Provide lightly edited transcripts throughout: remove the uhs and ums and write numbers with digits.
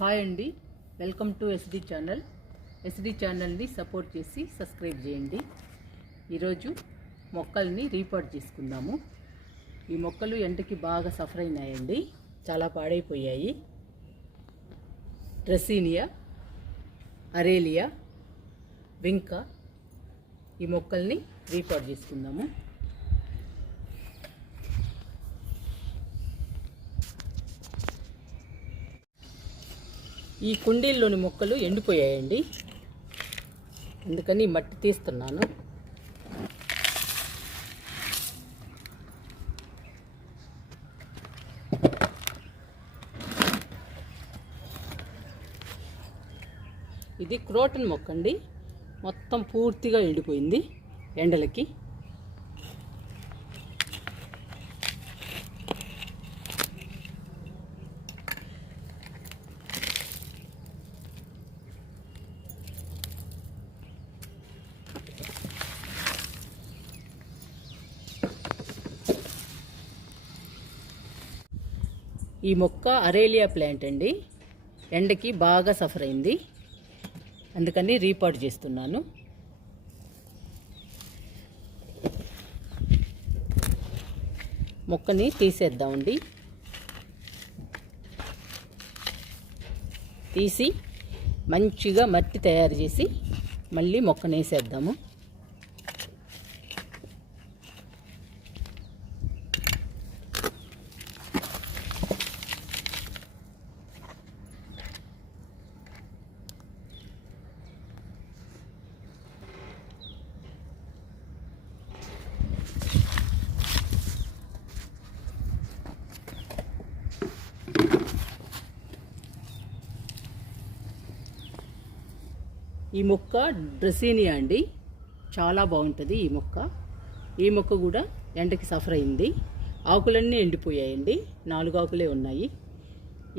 Hi అండి, welcome to SD channel. SD ఛానల్ని support చేసి సబ్స్క్రైబ్ చేయండి. ఈరోజు మొక్కల్ని రీపాట్ చేసుకుందాము. ఈ మొక్కలు ఎండకి బాగా సఫర్ అయినాయండి, చాలా పాడైపోయాయి. డ్రెస్సీనియా, అరేలియా, వింకా ఈ మొక్కల్ని రీపాట్ చేసుకుందాము. ఈ కుండీల్లోని మొక్కలు ఎండిపోయాయండి, అందుకని మట్టి తీస్తున్నాను. ఇది క్రోటన్ మొక్క అండి, మొత్తం పూర్తిగా ఎండిపోయింది ఎండలకి. ఈ మొక్క అరేలియా ప్లాంట్ అండి, ఎండకి బాగా సఫర్ అయింది, అందుకని రీపాట్ చేస్తున్నాను. మొక్కని తీసేద్దామండి. తీసి మంచిగా మట్టి తయారు చేసి మళ్ళీ మొక్కని వేసేద్దాము. ఈ మొక్క డ్రెస్సీనియా అండి, చాలా బాగుంటుంది ఈ మొక్క. ఈ మొక్క కూడా ఎండకి సఫర్ అయింది, ఆకులన్నీ ఎండిపోయాయండి, 4 ఆకులే ఉన్నాయి.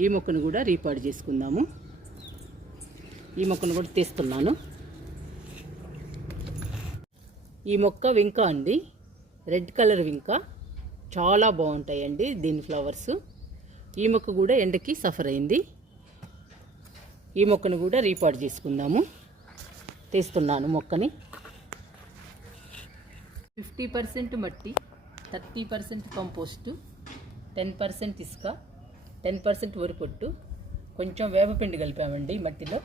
ఈ మొక్కను కూడా రీపాట్ చేసుకుందాము. ఈ మొక్కను కూడా తీస్తున్నాను. ఈ మొక్క వింకా అండి, రెడ్ కలర్ వింకా, చాలా బాగుంటాయండి దీని ఫ్లవర్స్. ఈ మొక్క కూడా ఎండకి సఫర్ అయింది. ఈ మొక్కను కూడా రీపాట్ చేసుకుందాము. తీస్తున్నాను మొక్కని. 50% మట్టి, 30% కంపోస్టు, 10% ఇసుక, 10% వరిపొట్టు, కొంచెం వేపపిండి కలిపామండి మట్టిలో.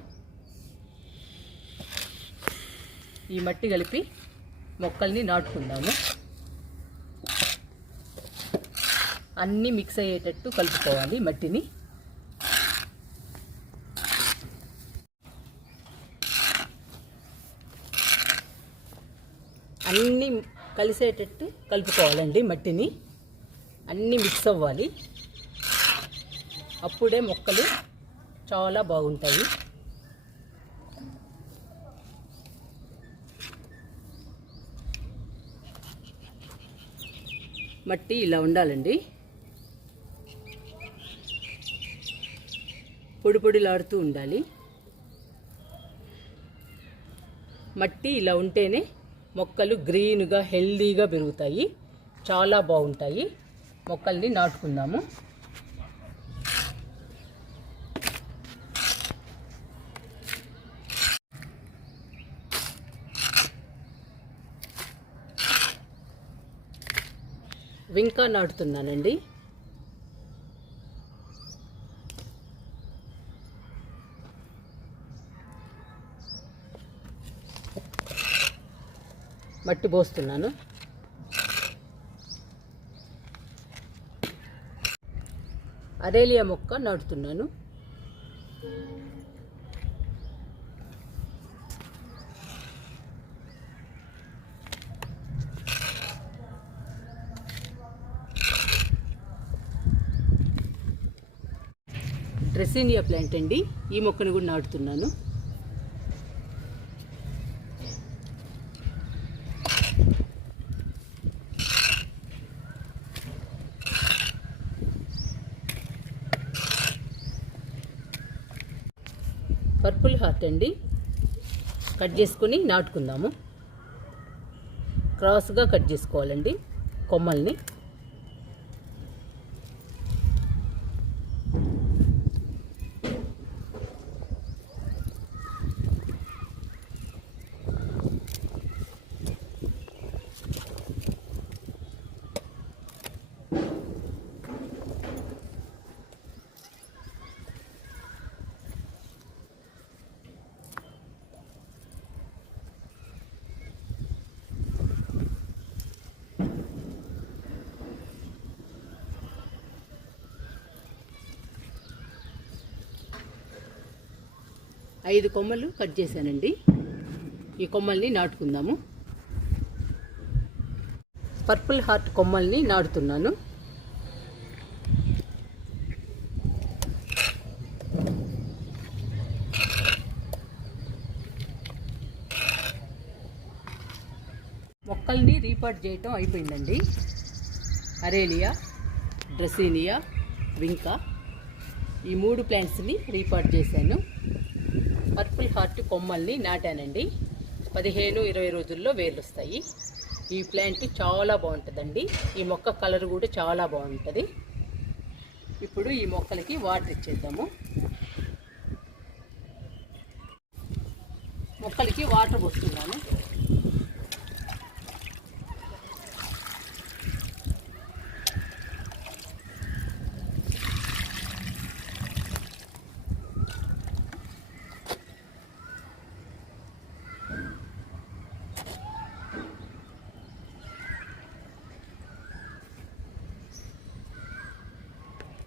ఈ మట్టి కలిపి మొక్కల్ని నాటుకుందాము. అన్నీ మిక్స్ అయ్యేటట్టు కలుపుకోవాలి మట్టిని. అన్నీ కలిసేటట్టు కలుపుకోవాలండి మట్టిని, అన్నీ మిక్స్ అవ్వాలి, అప్పుడే మొక్కలు చాలా బాగుంటాయి. మట్టి ఇలా ఉండాలండి, పొడి పొడిలాడుతూ ఉండాలి. మట్టి ఇలా ఉంటేనే మొక్కలు గ్రీన్గా హెల్దీగా పెరుగుతాయి, చాలా బాగుంటాయి. మొక్కల్ని నాటుకుందాము. వింకా నాటుతున్నానండి. మట్టి పోస్తున్నాను. అరేలియా మొక్క నాటుతున్నాను. డ్రెస్సీనియా ప్లాంట్ అండి, ఈ మొక్కను కూడా నాటుతున్నాను. పర్పుల్ హార్ట్ అండి, కట్ చేసుకుని నాటుకుందాము. క్రాస్గా కట్ చేసుకోవాలండి కొమ్మల్ని. 5 కొమ్మలు కట్ చేశానండి. ఈ కొమ్మల్ని నాటుకుందాము. పర్పుల్ హార్ట్ కొమ్మల్ని నాటుతున్నాను. మొక్కల్ని రీపాట్ చేయటం అయిపోయిందండి. అరేలియా, డ్రెస్సీనియా, వింకా ఈ 3 ప్లాంట్స్ని రీపాట్ చేశాను. పర్పుల్ హార్ట్ కొమ్మల్ని నాటానండి. 15-20 రోజుల్లో వేర్లు వస్తాయి. ఈ ప్లాంట్ చాలా బాగుంటుందండి. ఈ మొక్క కలర్ కూడా చాలా బాగుంటుంది. ఇప్పుడు ఈ మొక్కలకి వాటర్ ఇచ్చేద్దాము. మొక్కలకి వాటర్ పోస్తున్నాను.